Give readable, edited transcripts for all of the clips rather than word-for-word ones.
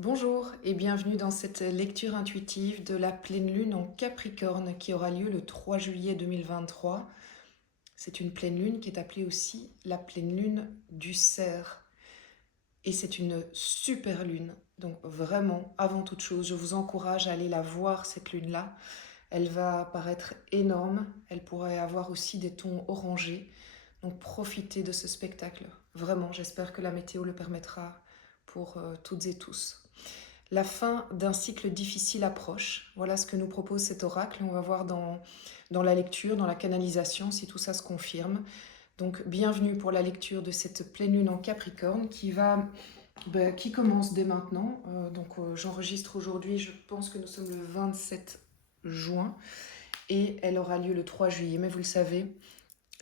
Bonjour et bienvenue dans cette lecture intuitive de la pleine lune en Capricorne qui aura lieu le 3 juillet 2023. C'est une pleine lune qui est appelée aussi la pleine lune du cerf. Et c'est une super lune. Donc vraiment, avant toute chose, je vous encourage à aller la voir, cette lune-là. Elle va paraître énorme. Elle pourrait avoir aussi des tons orangés. Donc profitez de ce spectacle. Vraiment, j'espère que la météo le permettra pour toutes et tous. La fin d'un cycle difficile approche. Voilà ce que nous propose cet oracle. On va voir dans la lecture, dans la canalisation, si tout ça se confirme. Donc, bienvenue pour la lecture de cette pleine lune en Capricorne qui commence dès maintenant. J'enregistre aujourd'hui, je pense que nous sommes le 27 juin et elle aura lieu le 3 juillet. Mais vous le savez,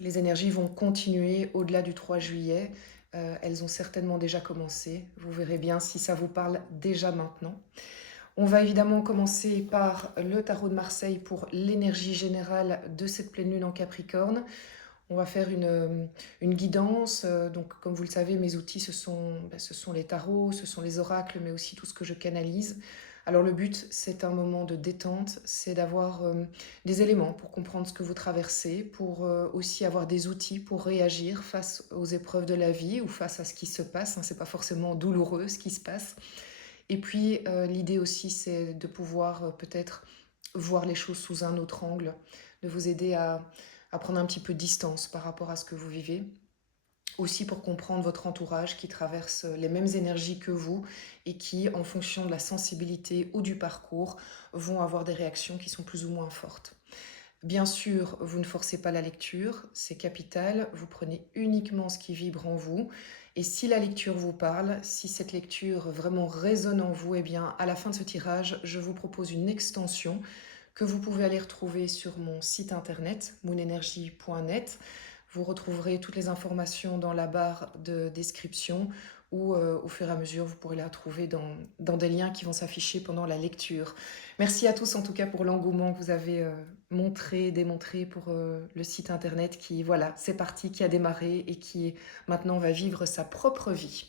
les énergies vont continuer au-delà du 3 juillet. Elles ont certainement déjà commencé. Vous verrez bien si ça vous parle déjà maintenant. On va évidemment commencer par le tarot de Marseille pour l'énergie générale de cette pleine lune en Capricorne. On va faire une guidance. Donc, comme vous le savez, mes outils, ce sont les tarots, ce sont les oracles, mais aussi tout ce que je canalise. Alors, le but, c'est un moment de détente, c'est d'avoir des éléments pour comprendre ce que vous traversez, pour aussi avoir des outils pour réagir face aux épreuves de la vie ou face à ce qui se passe. C'est pas forcément douloureux ce qui se passe. Et puis, l'idée aussi, c'est de pouvoir peut-être voir les choses sous un autre angle, de vous aider à prendre un petit peu de distance par rapport à ce que vous vivez. Aussi pour comprendre votre entourage qui traverse les mêmes énergies que vous et qui, en fonction de la sensibilité ou du parcours, vont avoir des réactions qui sont plus ou moins fortes. Bien sûr, vous ne forcez pas la lecture, c'est capital, vous prenez uniquement ce qui vibre en vous. Et si la lecture vous parle, si cette lecture vraiment résonne en vous, eh bien, à la fin de ce tirage, je vous propose une extension que vous pouvez aller retrouver sur mon site internet, moonenergy.net. Vous retrouverez toutes les informations dans la barre de description ou au fur et à mesure, vous pourrez la trouver dans des liens qui vont s'afficher pendant la lecture. Merci à tous en tout cas pour l'engouement que vous avez montré, démontré pour le site internet qui, voilà, c'est parti, qui a démarré et qui maintenant va vivre sa propre vie.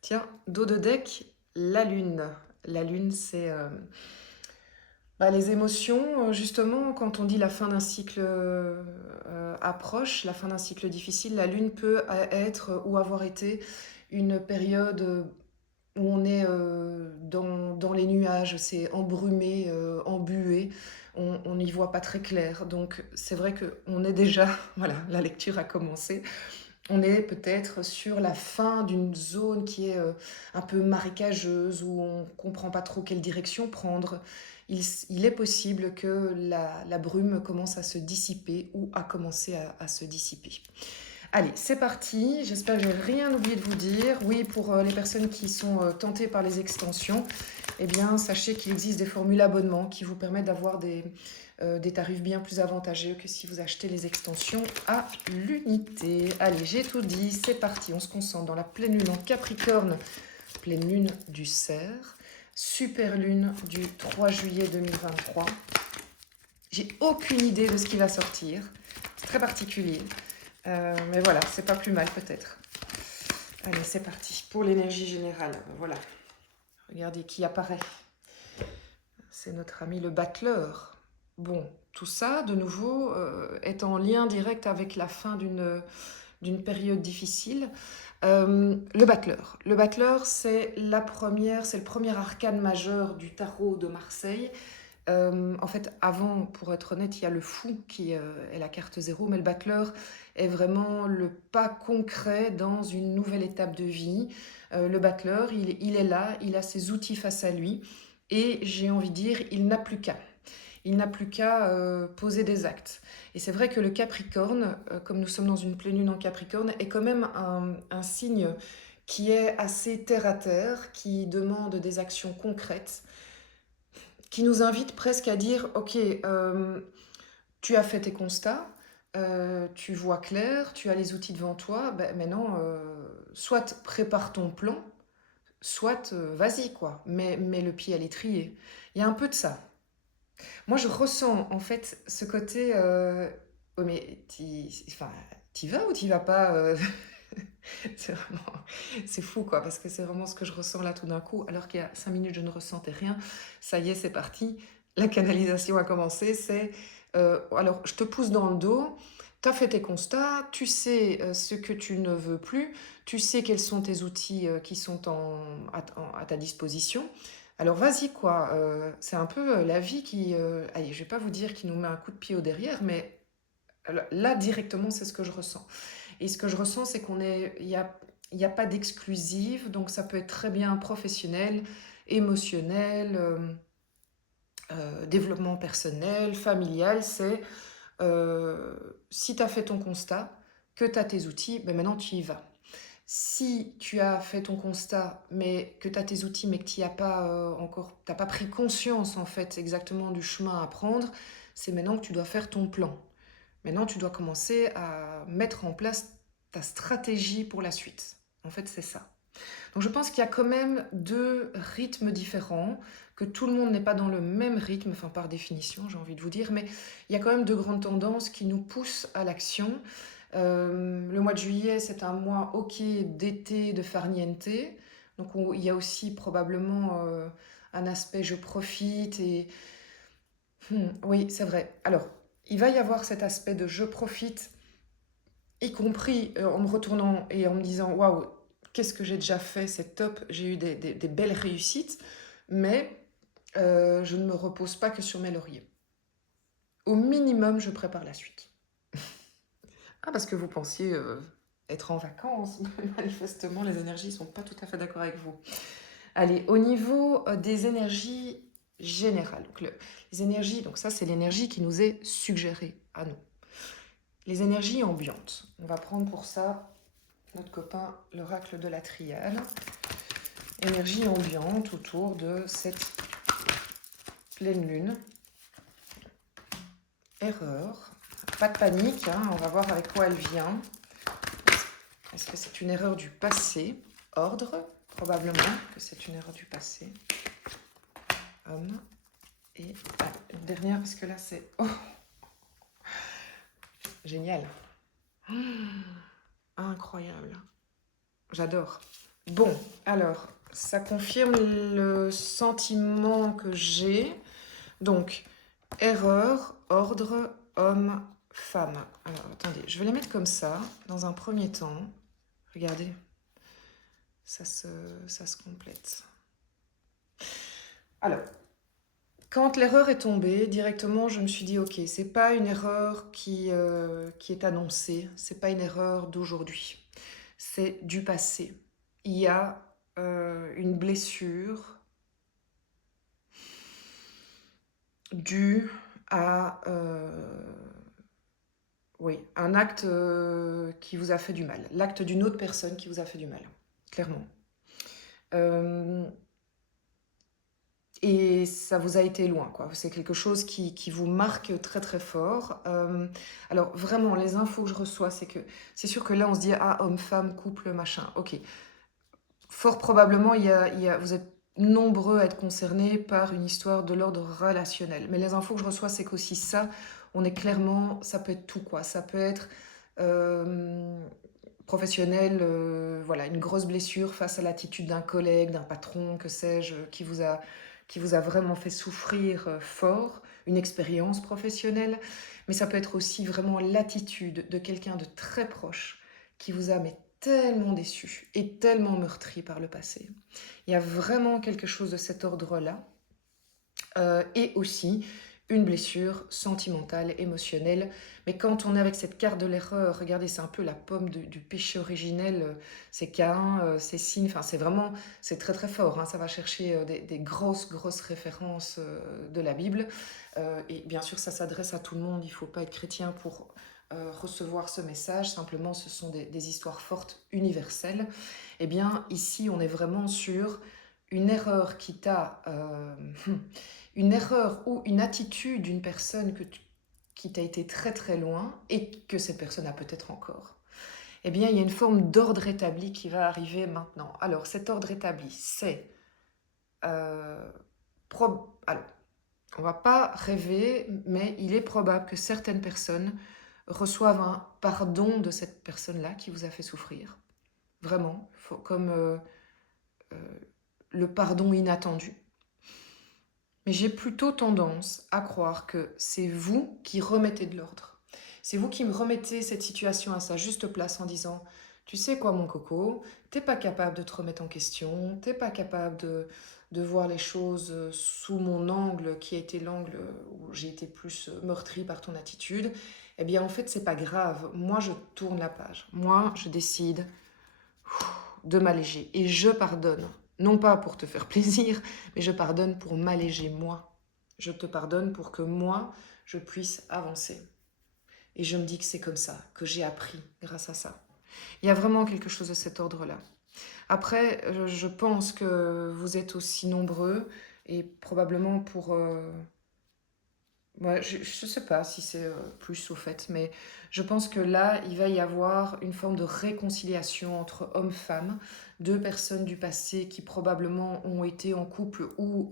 Tiens, dos de deck, la lune. La lune, c'est les émotions, justement, quand on dit la fin d'un cycle approche, la fin d'un cycle difficile, la lune peut être ou avoir été une période où on est dans les nuages, c'est embrumé, embué, on n'y voit pas très clair. Donc c'est vrai qu'on est déjà, voilà, la lecture a commencé, on est peut-être sur la fin d'une zone qui est un peu marécageuse, où on ne comprend pas trop quelle direction prendre. Il est possible que la brume commence à se dissiper ou a commencé à se dissiper. Allez, c'est parti. J'espère que je n'ai rien oublié de vous dire. Oui, pour les personnes qui sont tentées par les extensions, eh bien, sachez qu'il existe des formules abonnement qui vous permettent d'avoir des tarifs bien plus avantageux que si vous achetez les extensions à l'unité. Allez, j'ai tout dit, c'est parti. On se concentre dans la pleine lune en Capricorne, pleine lune du cerf, super lune du 3 juillet 2023. J'ai aucune idée de ce qui va sortir. C'est très particulier. Mais voilà, c'est pas plus mal peut-être. Allez, c'est parti pour l'énergie générale. Voilà. Regardez qui apparaît. C'est notre ami le battleur. Bon, tout ça, de nouveau, est en lien direct avec la fin d'une période difficile. Le battleur. Le battleur, c'est le premier arcane majeur du tarot de Marseille. En fait, avant, pour être honnête, il y a le fou qui est la carte 0, mais le battleur est vraiment le pas concret dans une nouvelle étape de vie. Le battleur, il est là, il a ses outils face à lui, et j'ai envie de dire, il n'a plus qu'à. Il n'a plus qu'à poser des actes. Et c'est vrai que le Capricorne, comme nous sommes dans une pleine lune en Capricorne, est quand même un signe qui est assez terre à terre, qui demande des actions concrètes, qui nous invite presque à dire, ok, tu as fait tes constats, tu vois clair, tu as les outils devant toi, ben, maintenant, soit prépare ton plan, soit vas-y, quoi, mets le pied à l'étrier. Il y a un peu de ça. Moi, je ressens en fait ce côté, oh, mais t'y vas ou t'y vas pas C'est vraiment, c'est fou quoi, parce que c'est vraiment ce que je ressens là tout d'un coup, alors qu'il y a 5 minutes je ne ressentais rien. Ça y est, c'est parti. La canalisation a commencé. C'est, alors je te pousse dans le dos. Tu as fait tes constats, tu sais ce que tu ne veux plus, tu sais quels sont tes outils qui sont à ta disposition. Alors vas-y quoi, c'est un peu la vie qui, allez, je vais pas vous dire qui nous met un coup de pied au derrière, mais là directement c'est ce que je ressens. Et ce que je ressens, c'est il y a pas d'exclusive, donc ça peut être très bien professionnel, émotionnel, développement personnel, familial. C'est si tu as fait ton constat, que tu as tes outils, ben maintenant tu y vas. Si tu as fait ton constat, mais que tu as tes outils, mais que tu n'as pas encore, t'as pas pris conscience en fait exactement du chemin à prendre, c'est maintenant que tu dois faire ton plan. Maintenant, tu dois commencer à mettre en place ta stratégie pour la suite. En fait, c'est ça. Donc, je pense qu'il y a quand même deux rythmes différents, que tout le monde n'est pas dans le même rythme, enfin par définition, j'ai envie de vous dire, mais il y a quand même deux grandes tendances qui nous poussent à l'action. Le mois de juillet, c'est un mois ok d'été, de farniente. Donc, il y a aussi probablement un aspect je profite et oui, c'est vrai. Alors, il va y avoir cet aspect de je profite, y compris en me retournant et en me disant waouh, qu'est-ce que j'ai déjà fait, c'est top, j'ai eu des belles réussites, mais je ne me repose pas que sur mes lauriers. Au minimum, je prépare la suite. Ah, parce que vous pensiez être en vacances, manifestement, les énergies ne sont pas tout à fait d'accord avec vous. Allez, au niveau des énergies générales, donc les énergies, donc ça c'est l'énergie qui nous est suggérée à nous. Les énergies ambiantes. On va prendre pour ça notre copain l'oracle de la triade. Énergie ambiante autour de cette pleine lune. Erreur. Pas de panique, hein, on va voir avec quoi elle vient. Est-ce que c'est une erreur du passé? Ordre, probablement que c'est une erreur du passé. Homme. Et une dernière, parce que là c'est... Oh, génial. Incroyable. J'adore. Bon, alors, ça confirme le sentiment que j'ai. Donc, erreur, ordre, homme, femme. Alors, attendez, je vais les mettre comme ça, dans un premier temps. Regardez, ça se complète. Alors, quand l'erreur est tombée, directement, je me suis dit, ok, c'est pas une erreur qui est annoncée, c'est pas une erreur d'aujourd'hui, c'est du passé. Il y a une blessure due à oui, un acte qui vous a fait du mal, l'acte d'une autre personne qui vous a fait du mal, clairement. Euh, Et ça vous a été loin, quoi. C'est quelque chose qui vous marque très très fort. Alors vraiment, les infos que je reçois, c'est que c'est sûr que là, on se dit, ah, homme-femme, couple, machin. Ok. Fort probablement, vous êtes nombreux à être concernés par une histoire de l'ordre relationnel. Mais les infos que je reçois, c'est qu'aussi ça, on est clairement, ça peut être tout, quoi. Ça peut être euh, professionnel, voilà, une grosse blessure face à l'attitude d'un collègue, d'un patron, que sais-je, qui vous a vraiment fait souffrir fort, une expérience professionnelle. Mais ça peut être aussi vraiment l'attitude de quelqu'un de très proche qui vous a mais tellement déçu et tellement meurtri par le passé. Il y a vraiment quelque chose de cet ordre-là. Et aussi une blessure sentimentale, émotionnelle. Mais quand on est avec cette carte de l'erreur, regardez, c'est un peu la pomme du péché originel, c'est Caïn, c'est Signe, enfin c'est vraiment, c'est très très fort, hein, ça va chercher des grosses grosses références de la Bible. Et bien sûr ça s'adresse à tout le monde, il ne faut pas être chrétien pour recevoir ce message, simplement ce sont des histoires fortes, universelles. Eh bien ici on est vraiment sur une erreur qui t'a... une erreur ou une attitude d'une personne qui t'a été très très loin et que cette personne a peut-être encore, eh bien, il y a une forme d'ordre établi qui va arriver maintenant. Alors, cet ordre établi, c'est... alors, on va pas rêver, mais il est probable que certaines personnes reçoivent un pardon de cette personne-là qui vous a fait souffrir. Vraiment, comme le pardon inattendu. Mais j'ai plutôt tendance à croire que c'est vous qui remettez de l'ordre. C'est vous qui me remettez cette situation à sa juste place en disant, tu sais quoi mon coco, t'es pas capable de te remettre en question, t'es pas capable de voir les choses sous mon angle qui a été l'angle où j'ai été plus meurtrie par ton attitude. Eh bien en fait c'est pas grave, moi je tourne la page, moi je décide de m'alléger et je pardonne. Non pas pour te faire plaisir, mais je pardonne pour m'alléger moi. Je te pardonne pour que moi, je puisse avancer. Et je me dis que c'est comme ça, que j'ai appris grâce à ça. Il y a vraiment quelque chose de cet ordre-là. Après, je pense que vous êtes aussi nombreux et probablement pour... ouais, je ne sais pas si c'est plus au fait, mais je pense que là, il va y avoir une forme de réconciliation entre hommes-femmes, deux personnes du passé qui probablement ont été en couple ou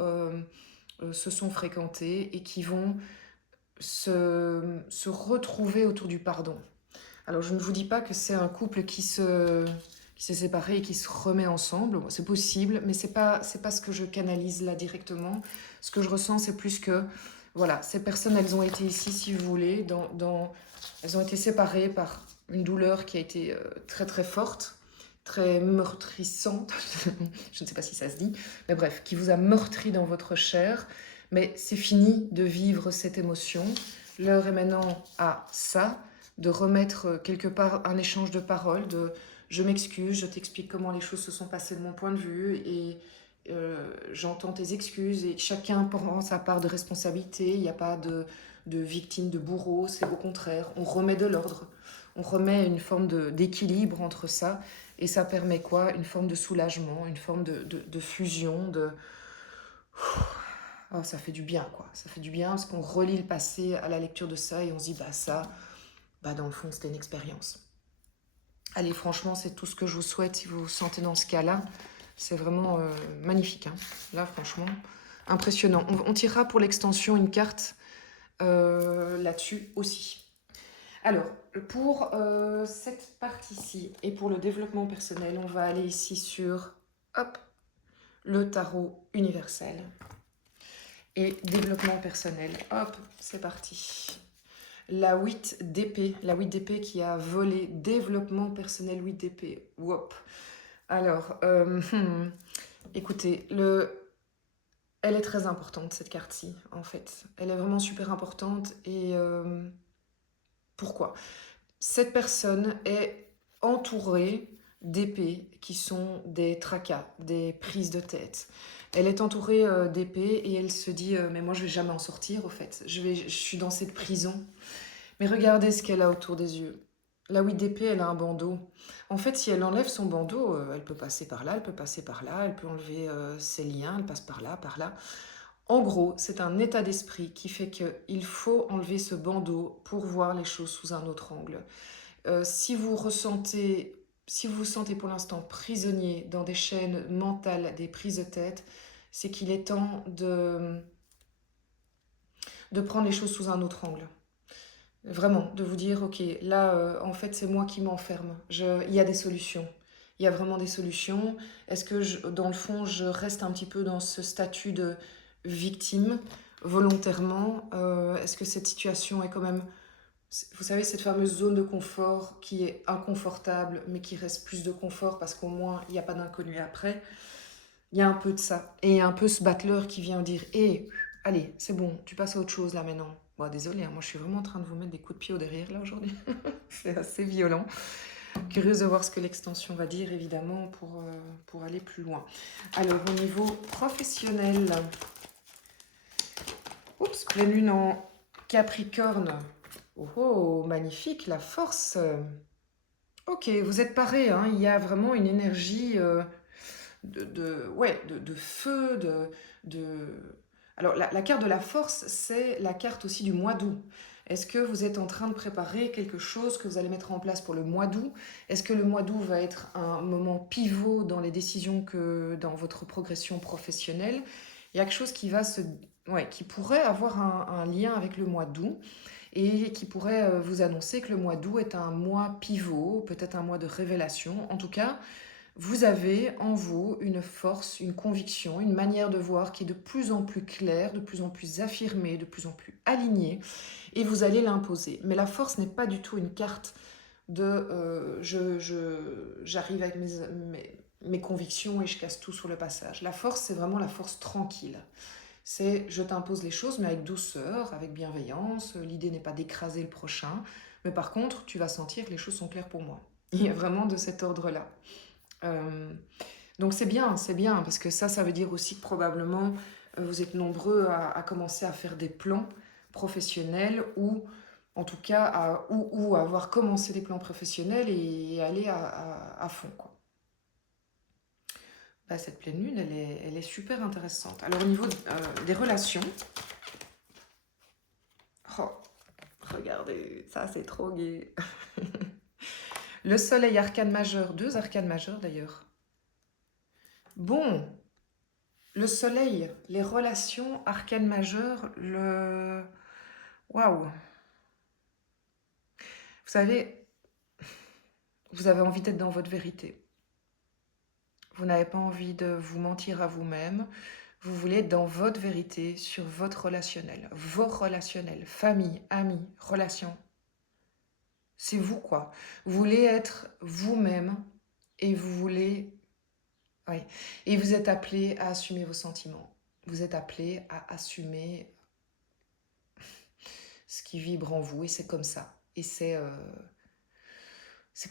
se sont fréquentées et qui vont se retrouver autour du pardon. Alors, je ne vous dis pas que c'est un couple qui s'est séparé et qui se remet ensemble. Bon, c'est possible, mais c'est pas ce que je canalise là directement. Ce que je ressens, c'est plus que, voilà, ces personnes, elles ont été ici, si vous voulez, elles ont été séparées par une douleur qui a été très très forte, très meurtrissante, je ne sais pas si ça se dit, mais bref, qui vous a meurtri dans votre chair. Mais c'est fini de vivre cette émotion. L'heure est maintenant à ça, de remettre quelque part un échange de paroles, de je m'excuse, je t'explique comment les choses se sont passées de mon point de vue et j'entends tes excuses et chacun prend sa part de responsabilité, il n'y a pas de victime, de bourreau, c'est au contraire, on remet de l'ordre, on remet une forme d'équilibre entre ça et ça permet quoi? Une forme de soulagement, une forme de fusion, de... Oh, ça fait du bien quoi, ça fait du bien parce qu'on relit le passé à la lecture de ça et on se dit bah ça, bah dans le fond c'était une expérience. Allez, franchement, c'est tout ce que je vous souhaite si vous vous sentez dans ce cas-là. C'est vraiment magnifique. Hein. Là, franchement, impressionnant. On tirera pour l'extension une carte là-dessus aussi. Alors, pour cette partie-ci et pour le développement personnel, on va aller ici sur, hop, le tarot universel. Et développement personnel. Hop, c'est parti. La 8 d'épée. La 8 d'épée qui a volé développement personnel 8 d'épée. Wop. Alors, écoutez, elle est très importante cette carte-ci, en fait. Elle est vraiment super importante et pourquoi? Cette personne est entourée d'épées qui sont des tracas, des prises de tête. Elle est entourée d'épées et elle se dit mais moi je vais jamais en sortir au fait. Je suis dans cette prison. Mais regardez ce qu'elle a autour des yeux. La 8 d'épée, elle a un bandeau. En fait, si elle enlève son bandeau, elle peut passer par là, elle peut passer par là, elle peut enlever ses liens, elle passe par là, par là. En gros, c'est un état d'esprit qui fait qu'il faut enlever ce bandeau pour voir les choses sous un autre angle. Si vous vous sentez pour l'instant prisonnier dans des chaînes mentales, des prises de tête, c'est qu'il est temps de prendre les choses sous un autre angle. Vraiment, de vous dire, ok, là, en fait, c'est moi qui m'enferme. Il y a des solutions. Il y a vraiment des solutions. Est-ce que, dans le fond, je reste un petit peu dans ce statut de victime volontairement? Est-ce que cette situation est quand même, vous savez, cette fameuse zone de confort qui est inconfortable, mais qui reste plus de confort parce qu'au moins, il n'y a pas d'inconnu après. Il y a un peu de ça. Et un peu ce battleur qui vient dire, hé, allez, c'est bon, tu passes à autre chose là maintenant. Bon, désolé, hein, moi je suis vraiment en train de vous mettre des coups de pied au derrière là aujourd'hui. C'est assez violent. Curieuse de voir ce que l'extension va dire évidemment pour aller plus loin. Alors au niveau professionnel, oups, pleine lune en Capricorne. Oh, oh magnifique, la force. Ok, vous êtes paré, hein, il y a vraiment une énergie de feu, de... Alors, la carte de la force, c'est la carte aussi du mois d'août. Est-ce que vous êtes en train de préparer quelque chose que vous allez mettre en place pour le mois d'août? Est-ce que le mois d'août va être un moment pivot dans les décisions que dans votre progression professionnelle? Il y a quelque chose qui va qui pourrait avoir un lien avec le mois d'août et qui pourrait vous annoncer que le mois d'août est un mois pivot, peut-être un mois de révélation. En tout cas, vous avez en vous une force, une conviction, une manière de voir qui est de plus en plus claire, de plus en plus affirmée, de plus en plus alignée, et vous allez l'imposer. Mais la force n'est pas du tout une carte de j'arrive avec mes convictions et je casse tout sur le passage. La force, c'est vraiment la force tranquille. C'est je t'impose les choses, mais avec douceur, avec bienveillance. L'idée n'est pas d'écraser le prochain, mais par contre, tu vas sentir que les choses sont claires pour moi. Il y a vraiment de cet ordre-là. Donc c'est bien, parce que ça veut dire aussi que probablement vous êtes nombreux à commencer à faire des plans professionnels ou en tout cas ou avoir commencé des plans professionnels et aller à fond, quoi. Bah, cette pleine lune, elle est super intéressante. Alors au niveau des relations, oh, regardez, ça c'est trop gai. Le soleil arcane majeur, 2 arcanes majeurs d'ailleurs. Bon, le soleil, les relations, arcane majeur, le... Waouh! Vous savez, vous avez envie d'être dans votre vérité. Vous n'avez pas envie de vous mentir à vous-même. Vous voulez être dans votre vérité sur votre relationnel. Vos relationnels, famille, amis, relations. C'est vous, quoi. Vous voulez être vous-même et vous voulez... Oui. Et vous êtes appelé à assumer vos sentiments. Vous êtes appelé à assumer ce qui vibre en vous et c'est comme ça. Et c'est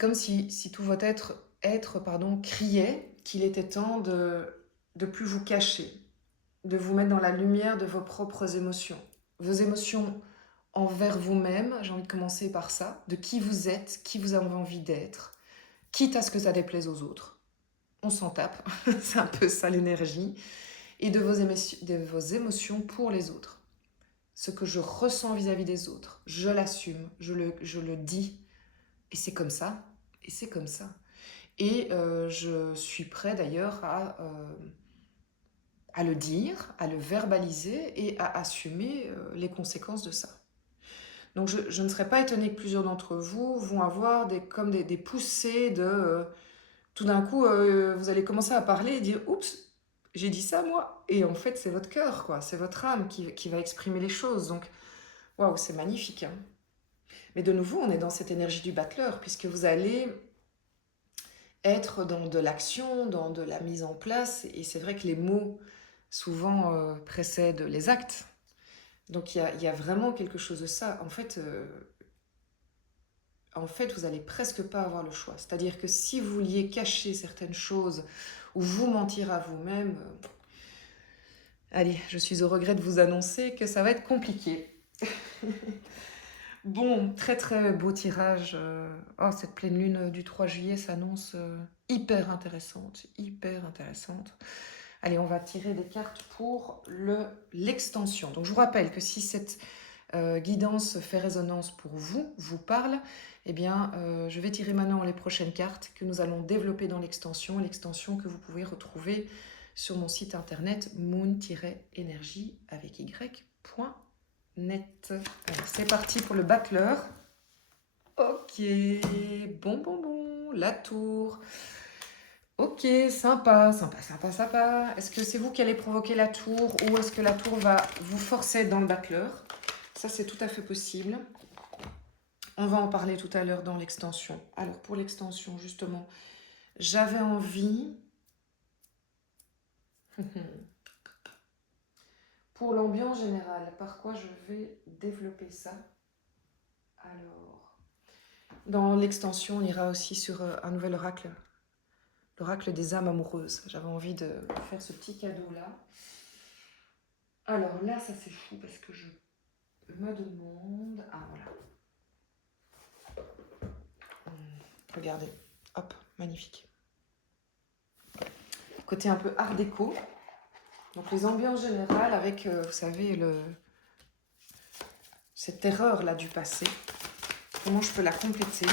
comme si tout votre être criait qu'il était temps de plus vous cacher, de vous mettre dans la lumière de vos propres émotions. Vos émotions envers vous-même, j'ai envie de commencer par ça, de qui vous êtes, qui vous avez envie d'être, quitte à ce que ça déplaise aux autres. On s'en tape, c'est un peu ça l'énergie. Et de vos émotions pour les autres. Ce que je ressens vis-à-vis des autres, je l'assume, je le dis, et c'est comme ça, et c'est comme ça. Et je suis prêt d'ailleurs à le dire, à le verbaliser et à assumer les conséquences de ça. Donc je ne serais pas étonnée que plusieurs d'entre vous vont avoir des poussées de... tout d'un coup, vous allez commencer à parler et dire « Oups, j'ai dit ça moi !» Et en fait, c'est votre cœur, quoi. C'est votre âme qui va exprimer les choses. Donc, waouh, c'est magnifique, hein. Mais de nouveau, on est dans cette énergie du battleur, puisque vous allez être dans de l'action, dans de la mise en place. Et c'est vrai que les mots, souvent, précèdent les actes. Donc, il y a vraiment quelque chose de ça. En fait, vous n'allez presque pas avoir le choix. C'est-à-dire que si vous vouliez cacher certaines choses ou vous mentir à vous-même, allez, je suis au regret de vous annoncer que ça va être compliqué. Bon, très très beau tirage. Oh, cette pleine lune du 3 juillet s'annonce hyper intéressante, hyper intéressante. Allez, on va tirer des cartes pour l'extension. Donc je vous rappelle que si cette guidance fait résonance pour vous, vous parle, eh bien je vais tirer maintenant les prochaines cartes que nous allons développer dans l'extension que vous pouvez retrouver sur mon site internet moon-énergie avec y.net. C'est parti pour le battleur. Ok, bon, la tour. Ok, sympa. Est-ce que c'est vous qui allez provoquer la tour ou est-ce que la tour va vous forcer dans le battleur? Ça, c'est tout à fait possible. On va en parler tout à l'heure dans l'extension. Alors, pour l'extension, justement, j'avais envie... Pour l'ambiance générale, par quoi je vais développer ça? Alors, dans l'extension, on ira aussi sur un nouvel oracle. L'oracle des âmes amoureuses. J'avais envie de faire ce petit cadeau-là. Alors là, ça c'est fou parce que je me demande... Ah voilà. Regardez. Hop, magnifique. Côté un peu art déco. Donc les ambiances générales avec, vous savez, cette erreur-là du passé. Comment je peux la compléter?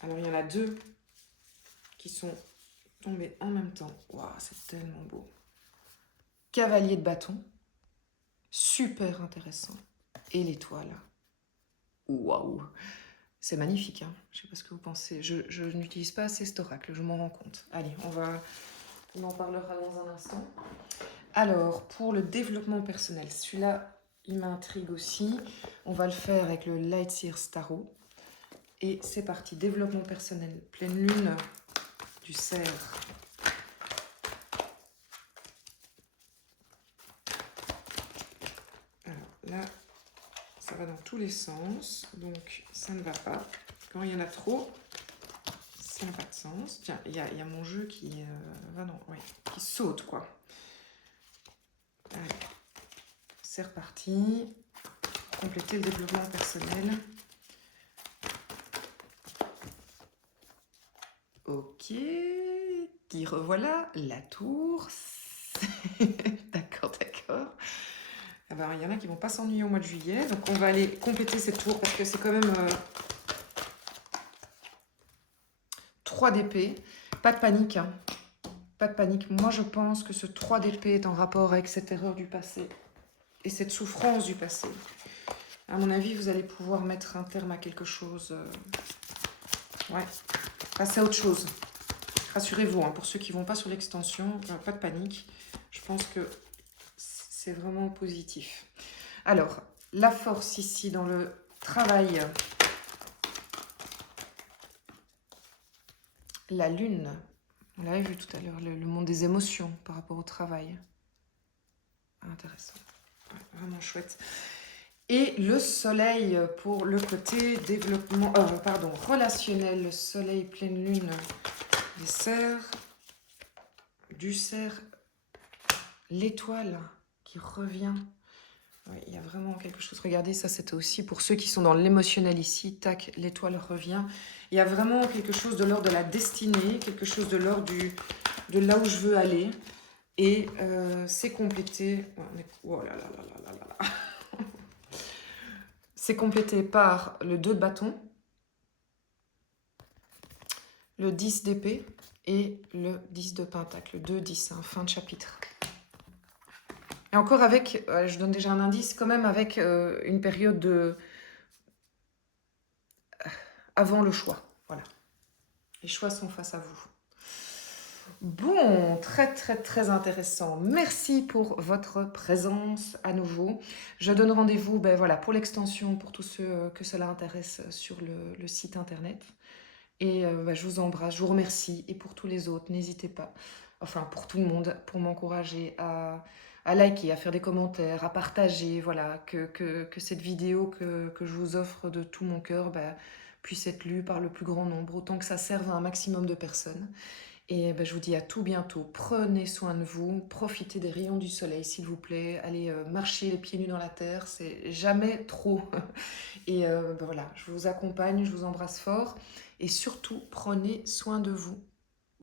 Alors il y en a deux qui sont tombés en même temps. Waouh, c'est tellement beau. cavalier de bâton, super intéressant. Et l'étoile. Waouh! C'est magnifique, hein. Je ne sais pas ce que vous pensez. Je n'utilise pas assez cet oracle, je m'en rends compte. Allez, on en parlera dans un instant. Alors, pour le développement personnel, celui-là, il m'intrigue aussi. On va le faire avec le Lightseer Tarot. Et c'est parti, développement personnel, pleine lune du cerf. Alors là, ça va dans tous les sens, donc ça ne va pas. Quand il y en a trop, ça n'a pas de sens. Tiens, il y a mon jeu qui va non, ouais, qui saute, quoi. Allez, c'est reparti. Compléter le développement personnel. Ok, y revoilà, la tour. D'accord, d'accord. Alors, il y en a qui vont pas s'ennuyer au mois de juillet, donc on va aller compléter cette tour parce que c'est quand même 3 d'épée. Pas de panique, hein. Pas de panique. Moi, je pense que ce 3 d'épée est en rapport avec cette erreur du passé et cette souffrance du passé. À mon avis, vous allez pouvoir mettre un terme à quelque chose. Ouais, passer à autre chose. Rassurez-vous, hein, pour ceux qui ne vont pas sur l'extension, pas de panique. Je pense que c'est vraiment positif. Alors, la force ici dans le travail. La lune. On l'avait vu tout à l'heure, le monde des émotions par rapport au travail. Intéressant. Ouais, vraiment chouette. Et le soleil pour le côté développement, relationnel. Le soleil pleine lune des cerfs. Du cerf. L'étoile qui revient. Ouais, il y a vraiment quelque chose. Regardez, ça c'était aussi pour ceux qui sont dans l'émotionnel ici. Tac, l'étoile revient. Il y a vraiment quelque chose de l'ordre de la destinée, quelque chose de l'ordre de là où je veux aller. Et c'est complété. Oh là là là là là là. C'est complété par le 2 de bâton, le 10 d'épée et le 10 de pentacle. Le 2-10, hein, fin de chapitre. Et encore avec, je donne déjà un indice, quand même avec une période de... avant le choix. Voilà. Les choix sont face à vous. Bon, très très très intéressant. Merci pour votre présence à nouveau. Je donne rendez-vous voilà, pour l'extension, pour tous ceux que cela intéresse sur le site internet. Et je vous embrasse, je vous remercie. Et pour tous les autres, n'hésitez pas, enfin pour tout le monde, pour m'encourager à liker, à faire des commentaires, à partager, voilà, que cette vidéo que je vous offre de tout mon cœur puisse être lue par le plus grand nombre, autant que ça serve à un maximum de personnes. Et je vous dis à tout bientôt. Prenez soin de vous, profitez des rayons du soleil s'il vous plaît. Allez marcher les pieds nus dans la terre, c'est jamais trop. Et voilà, je vous accompagne, je vous embrasse fort. Et surtout, prenez soin de vous.